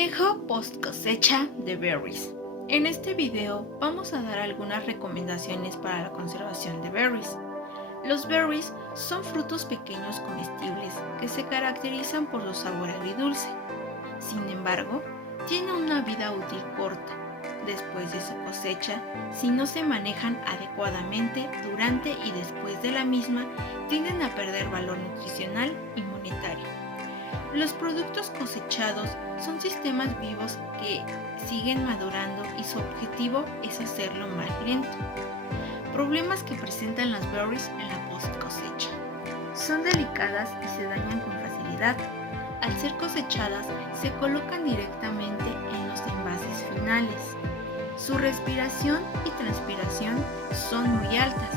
Manejo post cosecha de berries. En este video vamos a dar algunas recomendaciones para la conservación de berries. Los berries son frutos pequeños comestibles que se caracterizan por su sabor agridulce. Sin embargo, tienen una vida útil corta. Después de su cosecha, si no se manejan adecuadamente durante y después de la misma, tienden a perder valor nutricional y monetario. Los productos cosechados son sistemas vivos que siguen madurando y su objetivo es hacerlo más lento. Problemas que presentan las berries en la post cosecha. Son delicadas y se dañan con facilidad. Al ser cosechadas, se colocan directamente en los envases finales. Su respiración y transpiración son muy altas.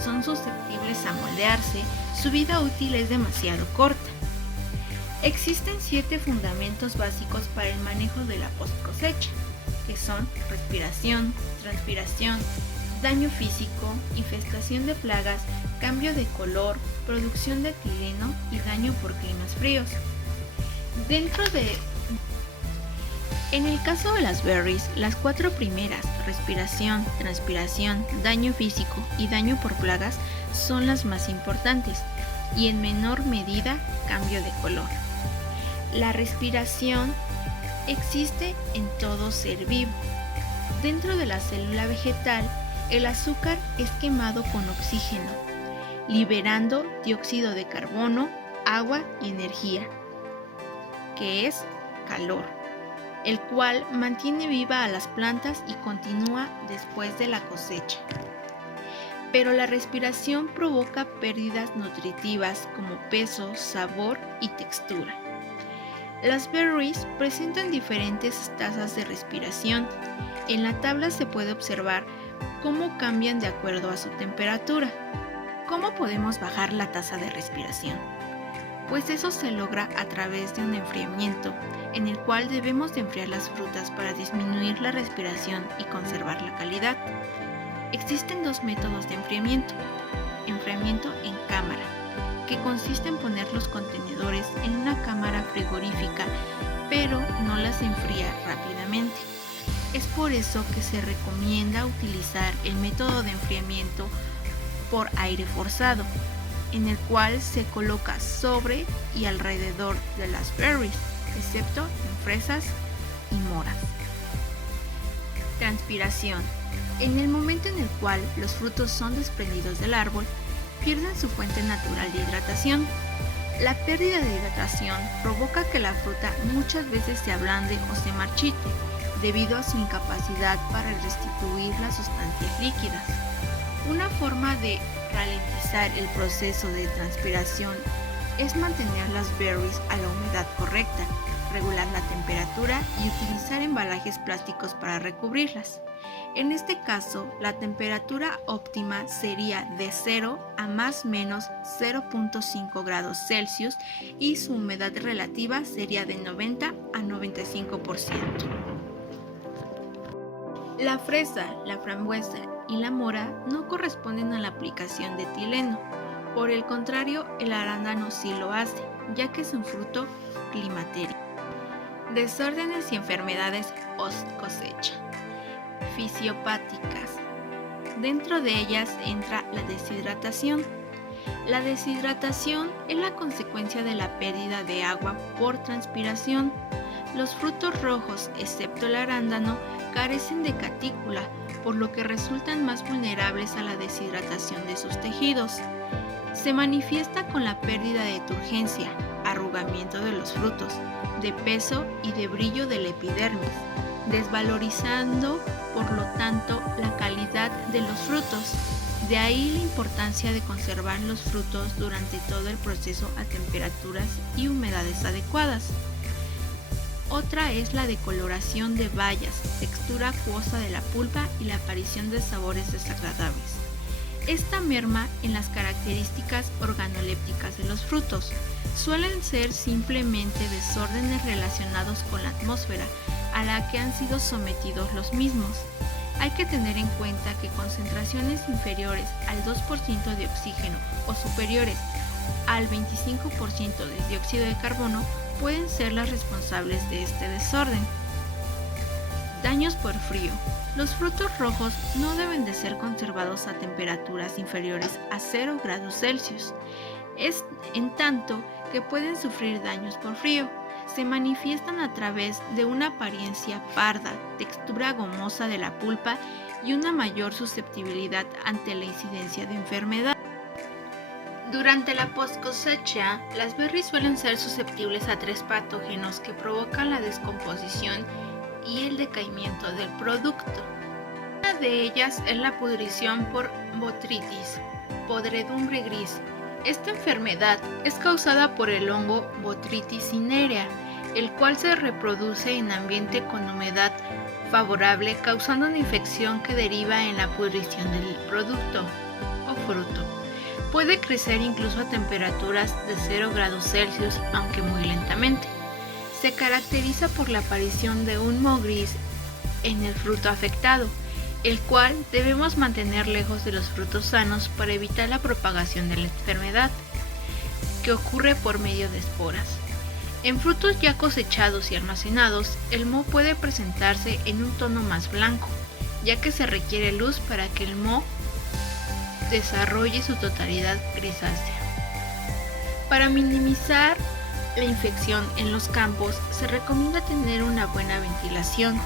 Son susceptibles a moldearse. Su vida útil es demasiado corta. Existen 7 fundamentos básicos para el manejo de la post cosecha, que son respiración, transpiración, daño físico, infestación de plagas, cambio de color, producción de etileno y daño por climas fríos. En el caso de las berries, las 4 primeras, respiración, transpiración, daño físico y daño por plagas, son las más importantes, y en menor medida, cambio de color. La respiración existe en todo ser vivo. Dentro de la célula vegetal, el azúcar es quemado con oxígeno, liberando dióxido de carbono, agua y energía, que es calor, el cual mantiene viva a las plantas y continúa después de la cosecha. Pero la respiración provoca pérdidas nutritivas como peso, sabor y textura. Las berries presentan diferentes tasas de respiración. En la tabla se puede observar cómo cambian de acuerdo a su temperatura. ¿Cómo podemos bajar la tasa de respiración? Pues eso se logra a través de un enfriamiento, en el cual debemos de enfriar las frutas para disminuir la respiración y conservar la calidad. Existen 2 métodos de enfriamiento. Enfriamiento en cámara, que consiste en poner los contenedores en una cámara frigorífica, pero no las enfría rápidamente. Es por eso que se recomienda utilizar el método de enfriamiento por aire forzado, en el cual se coloca sobre y alrededor de las berries, excepto en fresas y moras. Transpiración. En el momento en el cual los frutos son desprendidos del árbol, pierden su fuente natural de hidratación. La pérdida de hidratación provoca que la fruta muchas veces se ablande o se marchite, debido a su incapacidad para restituir las sustancias líquidas. Una forma de ralentizar el proceso de transpiración es mantener las berries a la humedad correcta, regular la temperatura y utilizar embalajes plásticos para recubrirlas. En este caso, la temperatura óptima sería de 0 a más o menos 0.5 grados Celsius y su humedad relativa sería de 90 a 95%. La fresa, la frambuesa y la mora no corresponden a la aplicación de etileno. Por el contrario, el arándano sí lo hace, ya que es un fruto climatério. Desórdenes y enfermedades post cosecha. Fisiopáticas. Dentro de ellas entra la deshidratación. La deshidratación es la consecuencia de la pérdida de agua por transpiración. Los frutos rojos, excepto el arándano, carecen de catícula, por lo que resultan más vulnerables a la deshidratación de sus tejidos. Se manifiesta con la pérdida de turgencia, arrugamiento de los frutos, de peso y de brillo del epidermis, desvalorizando por lo tanto la calidad de los frutos. De ahí la importancia de conservar los frutos durante todo el proceso a temperaturas y humedades adecuadas. Otra es la decoloración de bayas, textura acuosa de la pulpa y la aparición de sabores desagradables. Esta merma en las características organolépticas de los frutos. Suelen ser simplemente desórdenes relacionados con la atmósfera a la que han sido sometidos los mismos. Hay que tener en cuenta que concentraciones inferiores al 2% de oxígeno o superiores al 25% de dióxido de carbono pueden ser las responsables de este desorden. Daños por frío. Los frutos rojos no deben de ser conservados a temperaturas inferiores a 0 grados Celsius. Es en tanto que pueden sufrir daños por frío. Se manifiestan a través de una apariencia parda, textura gomosa de la pulpa y una mayor susceptibilidad ante la incidencia de enfermedad. Durante la post-cosecha, las berries suelen ser susceptibles a 3 patógenos que provocan la descomposición y el decaimiento del producto. Una de ellas es la pudrición por botrytis, podredumbre gris. Esta enfermedad es causada por el hongo Botrytis cinerea, el cual se reproduce en ambiente con humedad favorable, causando una infección que deriva en la pudrición del producto o fruto. Puede crecer incluso a temperaturas de 0 grados Celsius, aunque muy lentamente. Se caracteriza por la aparición de un moho gris en el fruto afectado, el cual debemos mantener lejos de los frutos sanos para evitar la propagación de la enfermedad, que ocurre por medio de esporas. En frutos ya cosechados y almacenados, el moho puede presentarse en un tono más blanco, ya que se requiere luz para que el moho desarrolle su totalidad grisácea. Para minimizar la infección en los campos, se recomienda tener una buena ventilación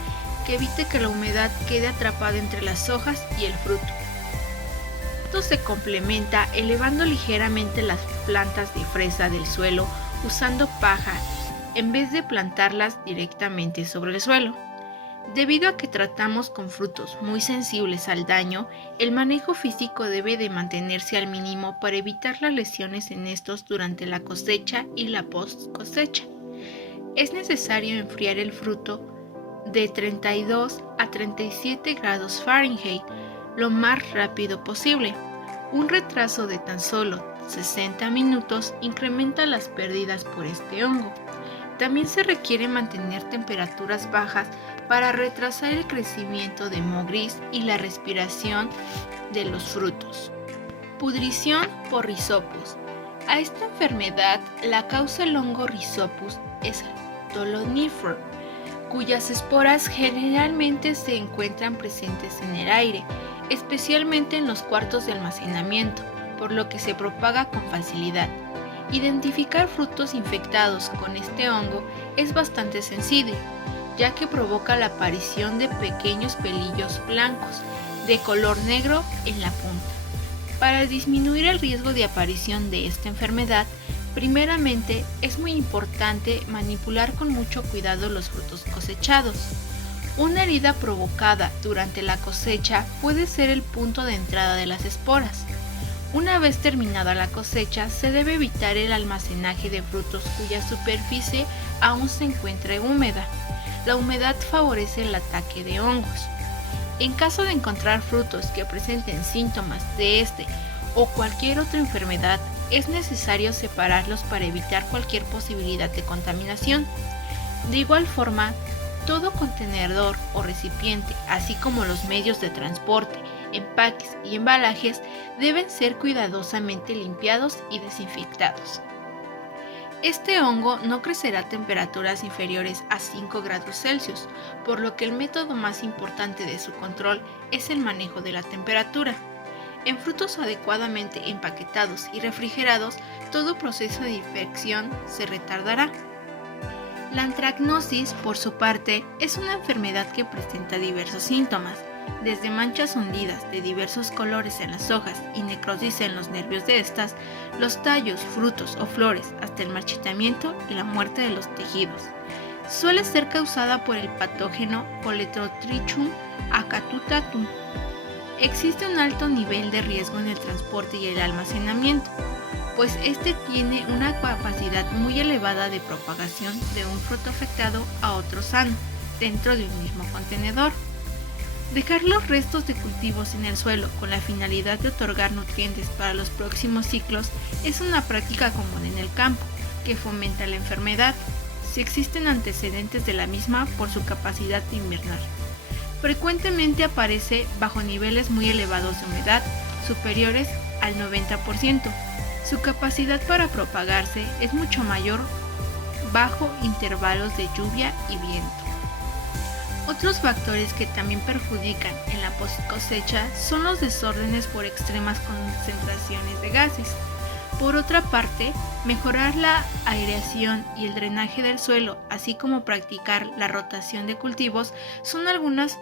que evite que la humedad quede atrapada entre las hojas y el fruto. Esto se complementa elevando ligeramente las plantas de fresa del suelo usando paja en vez de plantarlas directamente sobre el suelo. Debido a que tratamos con frutos muy sensibles al daño, el manejo físico debe de mantenerse al mínimo para evitar las lesiones en estos durante la cosecha y la post cosecha. Es necesario enfriar el fruto de 32 a 37 grados Fahrenheit lo más rápido posible. Un retraso de tan solo 60 minutos incrementa las pérdidas por este hongo. También se requiere mantener temperaturas bajas para retrasar el crecimiento de moho gris y la respiración de los frutos. Pudrición por Rhizopus. A esta enfermedad la causa el hongo Rhizopus es Dolonifer, cuyas esporas generalmente se encuentran presentes en el aire, especialmente en los cuartos de almacenamiento, por lo que se propaga con facilidad. Identificar frutos infectados con este hongo es bastante sencillo, ya que provoca la aparición de pequeños pelillos blancos de color negro en la punta. Para disminuir el riesgo de aparición de esta enfermedad, primeramente es muy importante manipular con mucho cuidado los frutos cosechados. Una herida provocada durante la cosecha puede ser el punto de entrada de las esporas. Una vez terminada la cosecha, se debe evitar el almacenaje de frutos cuya superficie aún se encuentre húmeda. La humedad favorece el ataque de hongos. En caso de encontrar frutos que presenten síntomas de este o cualquier otra enfermedad, es necesario separarlos para evitar cualquier posibilidad de contaminación. De igual forma, todo contenedor o recipiente, así como los medios de transporte, empaques y embalajes, deben ser cuidadosamente limpiados y desinfectados. Este hongo no crecerá a temperaturas inferiores a 5 grados Celsius, por lo que el método más importante de su control es el manejo de la temperatura. En frutos adecuadamente empaquetados y refrigerados, todo proceso de infección se retardará. La antracnosis, por su parte, es una enfermedad que presenta diversos síntomas, desde manchas hundidas de diversos colores en las hojas y necrosis en los nervios de estas, los tallos, frutos o flores, hasta el marchitamiento y la muerte de los tejidos. Suele ser causada por el patógeno Polytrotrichum acatutatum. Existe un alto nivel de riesgo en el transporte y el almacenamiento, pues este tiene una capacidad muy elevada de propagación de un fruto afectado a otro sano dentro de un mismo contenedor. Dejar los restos de cultivos en el suelo con la finalidad de otorgar nutrientes para los próximos ciclos es una práctica común en el campo, que fomenta la enfermedad, si existen antecedentes de la misma por su capacidad de invernar. Frecuentemente aparece bajo niveles muy elevados de humedad, superiores al 90%. Su capacidad para propagarse es mucho mayor bajo intervalos de lluvia y viento. Otros factores que también perjudican en la post cosecha son los desórdenes por extremas concentraciones de gases. Por otra parte, mejorar la aireación y el drenaje del suelo, así como practicar la rotación de cultivos, son algunas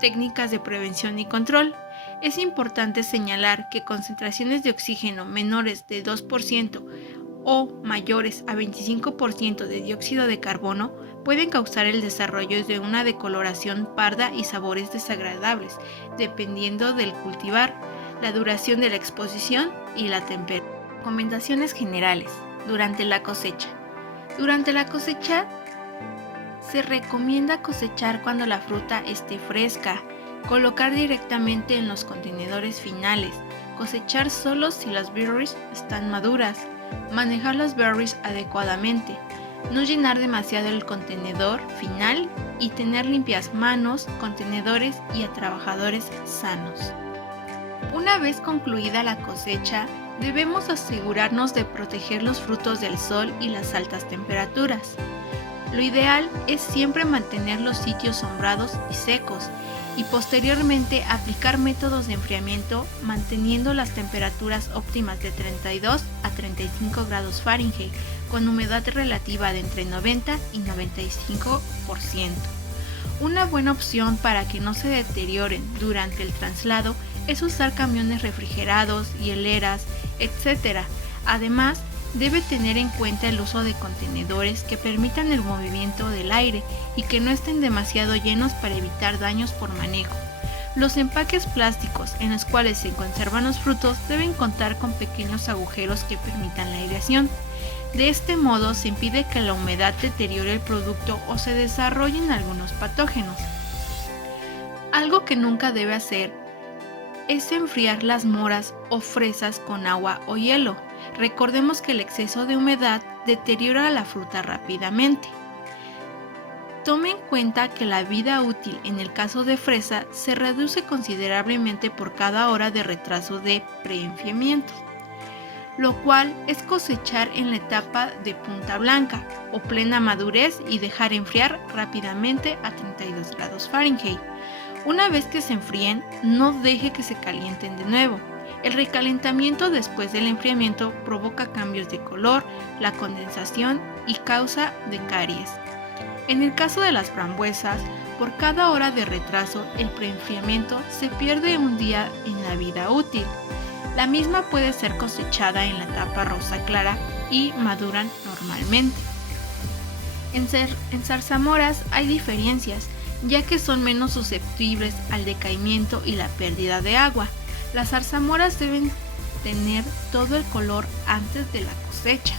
técnicas de prevención y control. Es importante señalar que concentraciones de oxígeno menores de 2% o mayores a 25% de dióxido de carbono pueden causar el desarrollo de una decoloración parda y sabores desagradables, dependiendo del cultivar, la duración de la exposición y la temperatura. Recomendaciones generales durante la cosecha. Durante la cosecha se recomienda cosechar cuando la fruta esté fresca, colocar directamente en los contenedores finales, cosechar solo si las berries están maduras, manejar las berries adecuadamente, no llenar demasiado el contenedor final y tener limpias manos, contenedores y a trabajadores sanos. Una vez concluida la cosecha, debemos asegurarnos de proteger los frutos del sol y las altas temperaturas. Lo ideal es siempre mantener los sitios sombrados y secos y posteriormente aplicar métodos de enfriamiento manteniendo las temperaturas óptimas de 32 a 35 grados Fahrenheit con humedad relativa de entre 90 y 95%. Una buena opción para que no se deterioren durante el traslado es usar camiones refrigerados, hieleras, etc. Además, debe tener en cuenta el uso de contenedores que permitan el movimiento del aire y que no estén demasiado llenos para evitar daños por manejo. Los empaques plásticos en los cuales se conservan los frutos deben contar con pequeños agujeros que permitan la aireación. De este modo se impide que la humedad deteriore el producto o se desarrollen algunos patógenos. Algo que nunca debe hacer es enfriar las moras o fresas con agua o hielo. Recordemos que el exceso de humedad deteriora la fruta rápidamente. Tome en cuenta que la vida útil en el caso de fresa se reduce considerablemente por cada hora de retraso de preenfriamiento, lo cual es cosechar en la etapa de punta blanca o plena madurez y dejar enfriar rápidamente a 32 grados Fahrenheit. Una vez que se enfríen, no deje que se calienten de nuevo. El recalentamiento después del enfriamiento provoca cambios de color, la condensación y causa de caries. En el caso de las frambuesas, por cada hora de retraso, el preenfriamiento se pierde un día en la vida útil. La misma puede ser cosechada en la etapa rosa clara y maduran normalmente. En zarzamoras hay diferencias, ya que son menos susceptibles al decaimiento y la pérdida de agua. Las zarzamoras deben tener todo el color antes de la cosecha.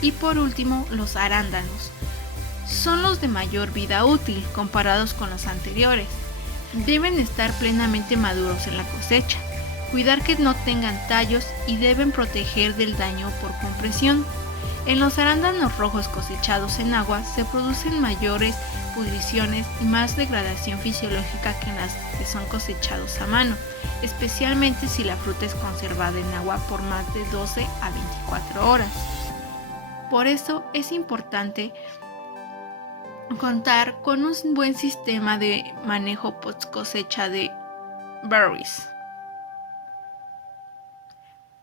Y por último, los arándanos. Son los de mayor vida útil comparados con los anteriores. Deben estar plenamente maduros en la cosecha, cuidar que no tengan tallos y deben proteger del daño por compresión. En los arándanos rojos cosechados en agua se producen mayores pudriciones y más degradación fisiológica que en las que son cosechados a mano, especialmente si la fruta es conservada en agua por más de 12 a 24 horas. Por eso es importante contar con un buen sistema de manejo post cosecha de berries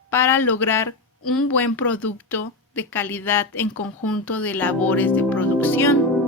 para lograr un buen producto de calidad en conjunto de labores de producción.